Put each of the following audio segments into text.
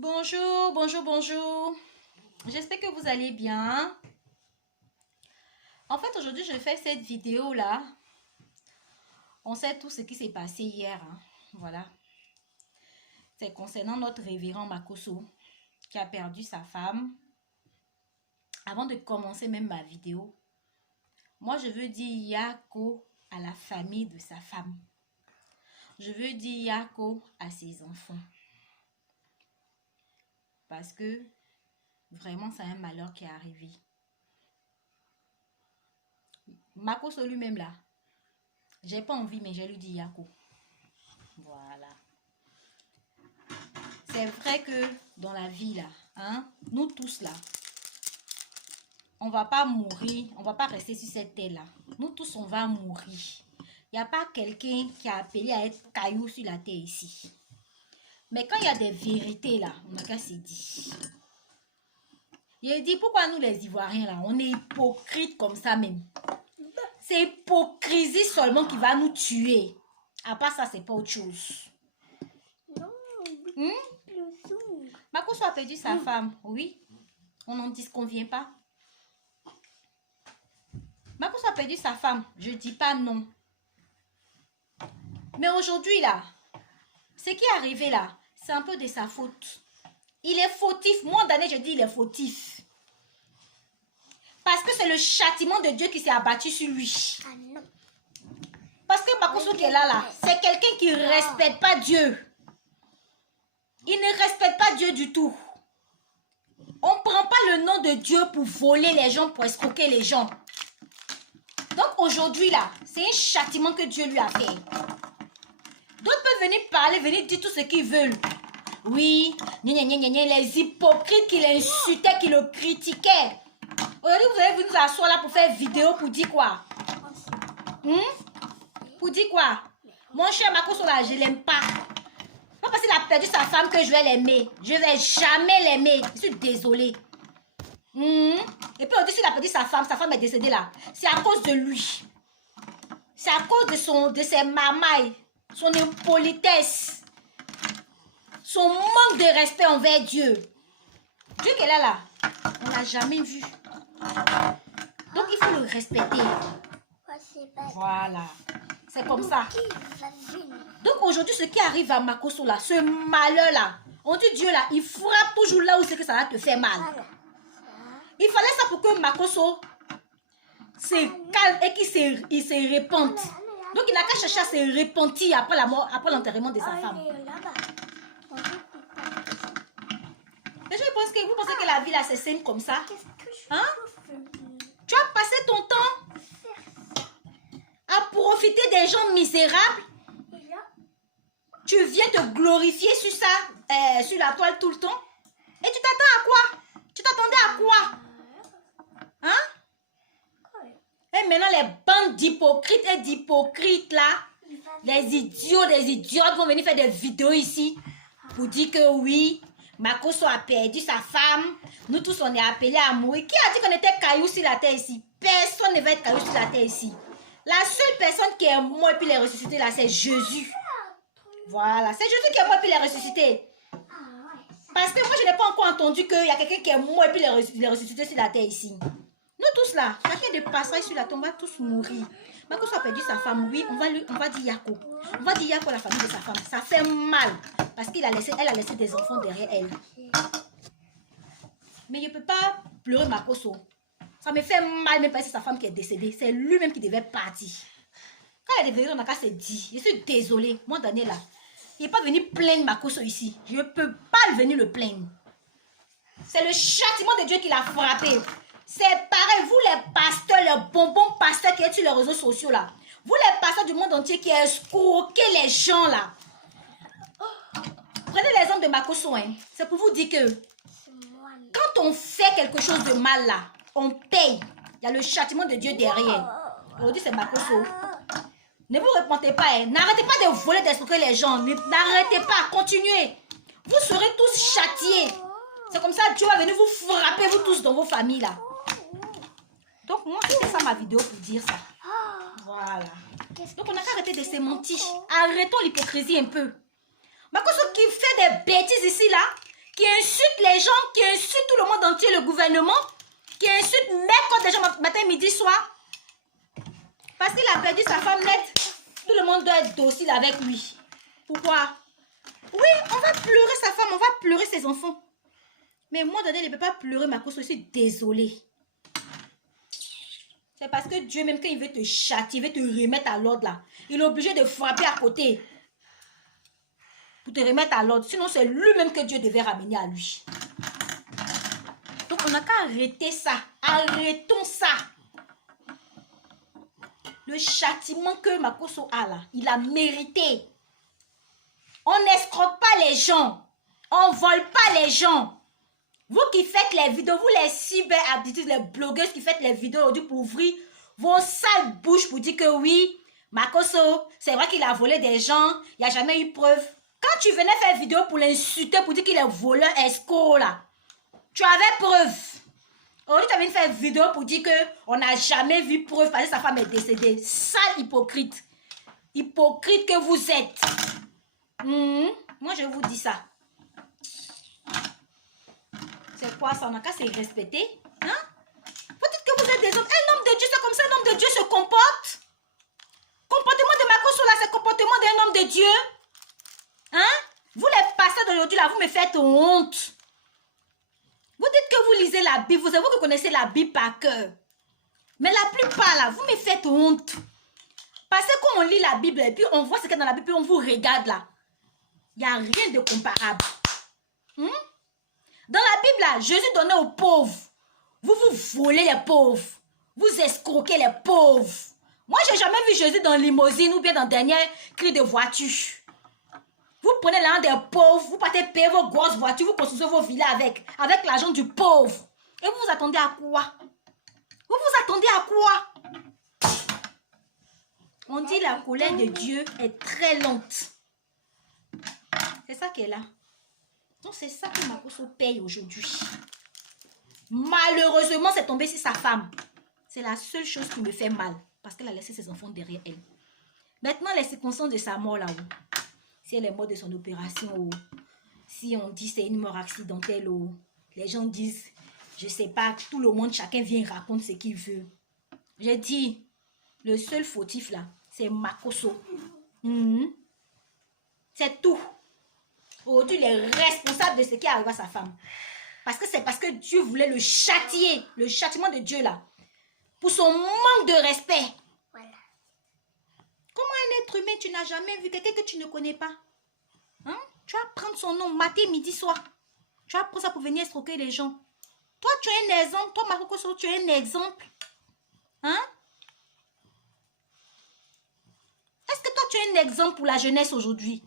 Bonjour, bonjour, bonjour. J'espère que vous allez bien. En fait, aujourd'hui, je fais cette vidéo-là. On sait tout ce qui s'est passé hier. Voilà. C'est concernant notre révérend Makosso qui a perdu sa femme. Avant de commencer même ma vidéo, moi, je veux dire Yako à la famille de sa femme. Je veux dire Yako à ses enfants. Parce que vraiment, c'est un malheur qui est arrivé. Makosso lui-même là, j'ai pas envie, mais j'ai lui dit Yako. Voilà. C'est vrai que dans la vie là, nous tous là, on va pas mourir, on va pas rester sur cette terre là. Nous tous on va mourir. Il n'y a pas quelqu'un qui a appelé à être caillou sur la terre ici. Mais quand il y a des vérités là, on n'a qu'à se dire. Il dit pourquoi nous les Ivoiriens là, on est hypocrites comme ça même. C'est hypocrisie seulement qui va nous tuer. À part ça, c'est pas autre chose. Non. Makosso a perdu sa femme. Oui. On n'en disconvient pas. Makosso a perdu sa femme. Je dis pas non. Mais aujourd'hui là, ce qui est arrivé là, c'est un peu de sa faute. Il est fautif. Moi, d'année, je dis il est fautif. Parce que c'est le châtiment de Dieu qui s'est abattu sur lui. Ah non. Parce que Makosso qui est là, c'est quelqu'un qui ne respecte pas Dieu. Il ne respecte pas Dieu du tout. On ne prend pas le nom de Dieu pour voler les gens, pour escroquer les gens. Donc aujourd'hui là, c'est un châtiment que Dieu lui a fait. D'autres peuvent venir parler, venir dire tout ce qu'ils veulent. Oui, les hypocrites qui l'insultaient, qui le critiquaient. Aujourd'hui, vous allez venir nous asseoir là pour faire vidéo pour dire quoi? Pour dire quoi? Mon cher Makosso là, je l'aime pas. Pas parce qu'il a perdu sa femme que je vais l'aimer. Je vais jamais l'aimer. Je suis désolée. Et puis au-dessus, il a perdu sa femme est décédée là. C'est à cause de lui. C'est à cause de ses mamailles, son impolitesse, son manque de respect envers Dieu. Dieu qui est là, on n'a jamais vu. Donc il faut le respecter. Voilà. C'est comme ça. Donc aujourd'hui, ce qui arrive à Makosso là, ce malheur là, on dit Dieu là, il frappe toujours là où c'est que ça va te faire mal. Il fallait ça pour que Makosso se calme et qu'il se répande. Donc il n'a qu'à chercher à se repentir après la mort, après l'enterrement de sa femme. Les gens vous pensez que la vie là c'est simple comme ça? Tu as passé ton temps à profiter des gens misérables. Tu viens te glorifier sur ça, sur la toile tout le temps. Et tu t'attends à quoi? Tu t'attendais à quoi? Et maintenant les bandes d'hypocrites et d'hypocrites là, les idiotes vont venir faire des vidéos ici pour dire que oui, Makosso a perdu sa femme. Nous tous on est appelés à mourir. Qui a dit qu'on était cailloux sur la terre ici? Personne ne va être caillou sur la terre ici. La seule personne qui est morte et puis les ressusciter là, c'est Jésus. Voilà, c'est Jésus qui est mort et puis les ressusciter. Parce que moi je n'ai pas encore entendu qu'il y a quelqu'un qui est mort et puis les ressusciter sur la terre ici. Nous tous là, chacun de passage sur la tombe, on va tous mourir. Makosso a perdu sa femme, oui, on va dire Yako. On va dire Yako à la famille de sa femme. Ça fait mal parce qu'elle a laissé des enfants derrière elle. Mais je ne peux pas pleurer Makosso. Ça me fait mal même parce que c'est sa femme qui est décédée. C'est lui-même qui devait partir. Quand il est décédé, on n'a qu'à se dire. Je suis désolée. Moi, Daniel là, il n'est pas venu plaindre Makosso ici. Je ne peux pas venir le plaindre. C'est le châtiment de Dieu qui l'a frappé. C'est pareil, vous les pasteurs, les bonbons pasteurs qui êtes sur les réseaux sociaux là. Vous les pasteurs du monde entier qui escroquez les gens là. Prenez l'exemple de Makosso. C'est pour vous dire que quand on fait quelque chose de mal là, on paye. Il y a le châtiment de Dieu derrière. Aujourd'hui c'est Makosso. Ne vous repentez pas. N'arrêtez pas de voler, d'escroquer les gens. N'arrêtez pas, continuez. Vous serez tous châtiés. C'est comme ça Dieu va venir vous frapper vous tous dans vos familles là. Donc moi c'était ça ma vidéo pour dire ça. Voilà. Donc on n'a qu'à arrêter de se mentir. Arrêtons l'hypocrisie un peu. Makosso qui fait des bêtises ici là, qui insulte les gens, qui insulte tout le monde entier, le gouvernement, qui insulte même des gens matin, midi, soir. Parce qu'il a perdu sa femme net, tout le monde doit être docile avec lui. Pourquoi? Oui, on va pleurer sa femme, on va pleurer ses enfants. Mais moi, donné, il ne peut pas pleurer ma cause, je suis désolée. C'est parce que Dieu, même quand il veut te châtier, il veut te remettre à l'ordre là, il est obligé de frapper à côté. Pour te remettre à l'ordre. Sinon, c'est lui-même que Dieu devait ramener à lui. Donc, on n'a qu'à arrêter ça. Arrêtons ça. Le châtiment que Makoso a là, il a mérité. On n'escroque pas les gens. On ne vole pas les gens. Vous qui faites les vidéos, vous les cyberhabitudes, les blogueuses qui faites les vidéos aujourd'hui pour ouvrir vos sales bouches pour dire que oui, Makoso, c'est vrai qu'il a volé des gens, il n'y a jamais eu preuve. Quand tu venais faire vidéo pour l'insulter, pour dire qu'il est voleur, escroc là, tu avais preuve. Aujourd'hui, tu viens faire vidéo pour dire qu'on n'a jamais vu preuve parce que sa femme est décédée. Sale hypocrite. Hypocrite que vous êtes. Moi, je vous dis ça. C'est quoi ça? On n'a qu'à se respecter. Hein? Vous dites que vous êtes des hommes. Un homme de Dieu, c'est comme ça, un homme de Dieu se comporte. Comportement de Makoso là, c'est le comportement d'un homme de Dieu. Hein? Vous les pasteurs d'aujourd'hui là, vous me faites honte. Vous dites que vous lisez la Bible, vous savez que connaissez la Bible par cœur. Mais la plupart là, vous me faites honte. Parce que quand on lit la Bible et puis on voit ce qu'il y a dans la Bible, puis on vous regarde là. Il n'y a rien de comparable. Dans la Bible là, Jésus donnait aux pauvres. Vous volez les pauvres. Vous escroquez les pauvres. Moi, je n'ai jamais vu Jésus dans limousine ou bien dans dernier cri de voiture. Vous prenez l'argent des pauvres, vous partez payer vos grosses voitures, vous construisez vos villas avec l'argent du pauvre. Et vous vous attendez à quoi? Vous vous attendez à quoi? On dit la colère de Dieu est très lente. C'est ça qui est là. Donc c'est ça que Makoso paye aujourd'hui. Malheureusement, c'est tombé sur sa femme. C'est la seule chose qui me fait mal. Parce qu'elle a laissé ses enfants derrière elle. Maintenant, les circonstances de sa mort là-haut. Si elle est morte de son opération, ou si on dit c'est une mort accidentelle, ou les gens disent, je sais pas, tout le monde, chacun vient raconter ce qu'il veut. J'ai dit, le seul fautif là, c'est Makoso. C'est tout. Aujourd'hui, il est responsable de ce qui arrive à sa femme. Parce que c'est parce que Dieu voulait le châtier, le châtiment de Dieu là, pour son manque de respect. Comment un être humain, tu n'as jamais vu quelqu'un que tu ne connais pas? Hein? Tu vas prendre son nom matin, midi, soir. Tu vas prendre ça pour venir escroquer les gens. Toi, tu es un exemple. Toi, Makoso, tu es un exemple. Hein? Est-ce que toi, tu es un exemple pour la jeunesse aujourd'hui?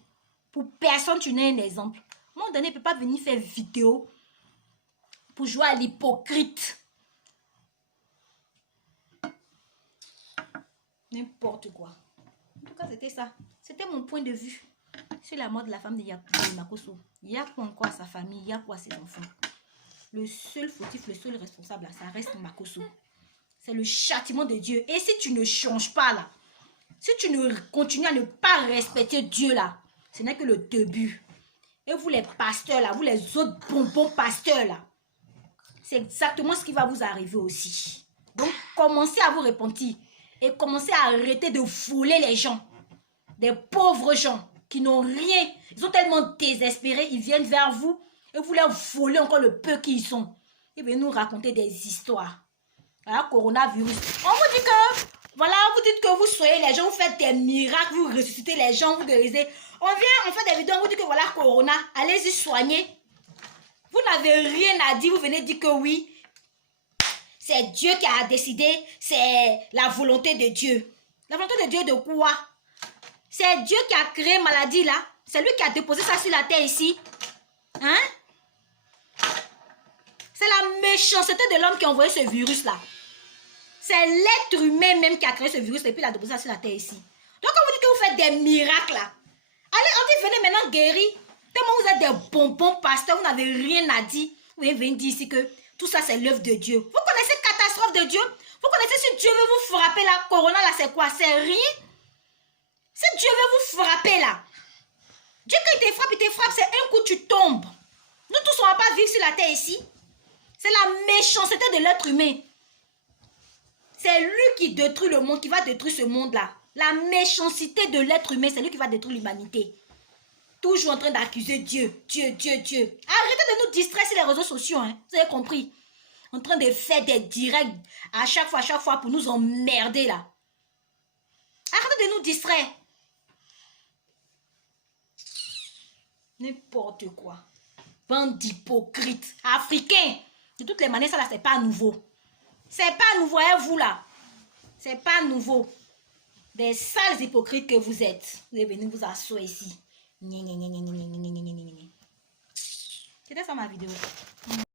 Pour personne, tu n'es un exemple. À un moment donné, il ne peut pas venir faire vidéo pour jouer à l'hypocrite. N'importe quoi. En tout cas, c'était ça. C'était mon point de vue sur la mort de la femme de Makoso. Il y a quoi encore à sa famille, il y a quoi à ses enfants. Le seul fautif, le seul responsable, là, ça reste Makoso. C'est le châtiment de Dieu. Et si tu ne changes pas là, si tu ne continues à ne pas respecter Dieu là, ce n'est que le début. Et vous les pasteurs là, vous les autres bonbons pasteurs là, c'est exactement ce qui va vous arriver aussi. Donc, commencez à vous repentir. Et commencez à arrêter de voler les gens. Des pauvres gens qui n'ont rien. Ils sont tellement désespérés. Ils viennent vers vous et vous leur volez encore le peu qu'ils sont. Ils viennent nous raconter des histoires. Voilà, coronavirus. On vous dit que, voilà, vous dites que vous soignez les gens, vous faites des miracles, vous ressuscitez les gens, vous guérissez. On vient, on fait des vidéos, on vous dit que voilà, corona, allez-y soigner. Vous n'avez rien à dire, vous venez dire que oui. C'est Dieu qui a décidé, c'est la volonté de Dieu. La volonté de Dieu de quoi? C'est Dieu qui a créé maladie là. C'est lui qui a déposé ça sur la terre ici. Hein? C'est la méchanceté de l'homme qui a envoyé ce virus là. C'est l'être humain même qui a créé ce virus et puis il a déposé ça sur la terre ici. Donc quand vous dites que vous faites des miracles là, allez, on dit venez maintenant guérir. Tellement vous êtes des bonbons pasteurs, vous n'avez rien à dire. Vous venez dire ici que tout ça, c'est l'œuvre de Dieu. Vous connaissez la catastrophe de Dieu? Vous connaissez si Dieu veut vous frapper là, corona là, c'est quoi? C'est rien. Si Dieu veut vous frapper là, Dieu quand il te frappe, c'est un coup tu tombes. Nous tous, on ne va pas vivre sur la terre ici. C'est la méchanceté de l'être humain. C'est lui qui détruit le monde, qui va détruire ce monde-là. La méchanceté de l'être humain, c'est lui qui va détruire l'humanité. Toujours en train d'accuser Dieu, Dieu, Dieu, Dieu. Arrêtez de nous distraire sur les réseaux sociaux, hein. Vous avez compris? En train de faire des directs à chaque fois pour nous emmerder là. Arrêtez de nous distraire. N'importe quoi. Bande d'hypocrites africains. De toutes les manières, ça là, c'est pas nouveau. C'est pas nouveau, hein, vous là. C'est pas nouveau. Des sales hypocrites que vous êtes. Vous êtes venus vous asseoir ici. C'était ça ma vidéo.